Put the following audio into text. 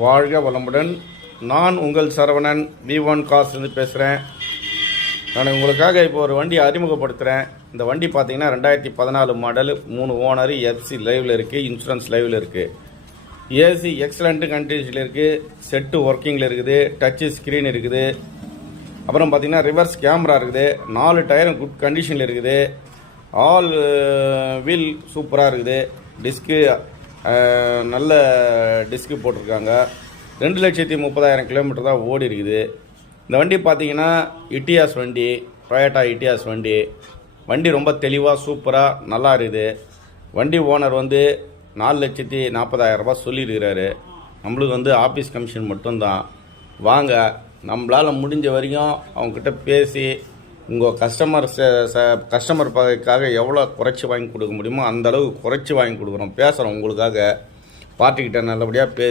வாழ்க வளமுடன். நான் உங்கள் சரவணன் V1 கார்ஸ்லேருந்து பேசுகிறேன். நான் உங்களுக்காக இப்போ ஒரு வண்டி அறிமுகப்படுத்துகிறேன். இந்த வண்டி பார்த்தீங்கன்னா 2014 மாடல், 3 ஓனர், FC லைவில் இருக்குது, இன்சூரன்ஸ் லைவில் இருக்குது, ஏசி எக்ஸலண்ட் கண்டிஷனில் இருக்குது, செட்டு ஒர்க்கிங்கில் இருக்குது, டச்சு ஸ்க்ரீன் இருக்குது, அப்புறம் பார்த்தீங்கன்னா ரிவர்ஸ் கேமரா இருக்குது, 4 டயரும் குட் கண்டிஷனில் இருக்குது, ஆல் வீல் சூப்பராக இருக்குது, டிஸ்க்கு நல்ல டிஸ்க்கு போட்டிருக்காங்க. 2,30,000 கிலோமீட்டர் தான் ஓடி இருக்குது. இந்த வண்டி பார்த்தீங்கன்னா இட்டியாஸ் வண்டி, டொயோட்டா இட்டியாஸ் வண்டி. வண்டி ரொம்ப தெளிவாக சூப்பராக நல்லா இருக்குது. வண்டி ஓனர் வந்து 4,40,000 ரூபாய் சொல்லியிருக்கிறாரு. நம்மளுக்கு வந்து ஆஃபீஸ் கமிஷன் மட்டும்தான். வாங்க, நம்மளால் முடிஞ்ச வரைக்கும் அவங்கக்கிட்ட பேசி உங்கள் கஸ்டமருக்காக எவ்வளோ குறைச்சி வாங்கி கொடுக்க முடியுமோ அந்தளவுக்கு குறைச்சி வாங்கி கொடுக்குறோம். பேசுகிறோம் உங்களுக்காக. பார்ட்டிக்கிட்ட நல்லபடியாக